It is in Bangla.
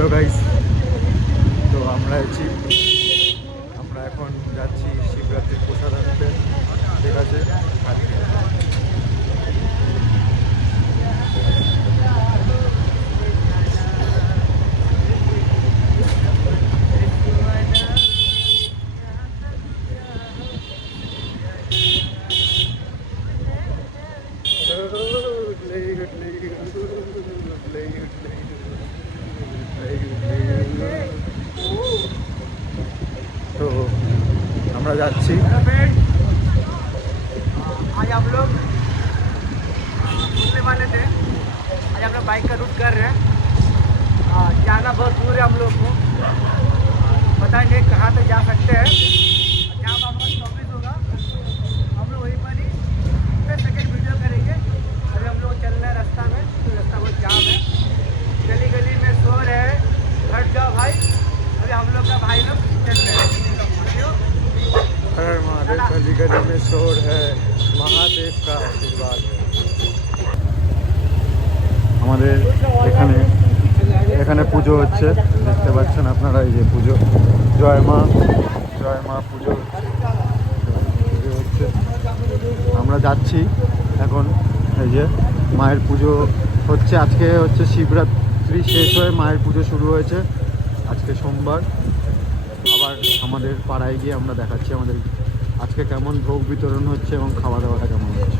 হ্যালো গাইস, তো আমরা এখন যাচ্ছি শিবরাত্রির প্রসাদ আনতে। ঠিক আছে, तो আমরা যাচ্ছি। आज हम लोग घूमने वाले थे। आज हम लोग बाइक का रूट कर रहे हैं। जाना बहुत दूर है हम लोग को, पता नहीं कहाँ तक जा सकते हैं। जहाँ पर हमारा स्टॉपेज होगा हम लोग वहीं पर ही सेकेंड वीडियो करेंगे। अभी हम लोग चल रहे हैं रास्ता में, तो रास्ता बहुत जाम है, गली गली में शोर है, हट जाओ भाई। अभी हम लोग का भाई लोग चल रहे हैं। हर महादेव, गली गली में शोर है, महादेव का आशीर्वाद है। আমাদের এখানে পুজো হচ্ছে, দেখতে পাচ্ছেন আপনারা। এই যে পুজো, জয় মা পুজো হচ্ছে। আমরা যাচ্ছি এখন। এই যে মায়ের পুজো হচ্ছে, আজকে হচ্ছে শিবরাত্রি শেষ হয়ে মায়ের পুজো শুরু হয়েছে। আজকে সোমবার। আবার আমাদের পাড়ায় গিয়ে আমরা দেখাচ্ছি আমাদের আজকে কেমন ভোগ বিতরণ হচ্ছে এবং খাওয়া দাওয়াটা কেমন হচ্ছে।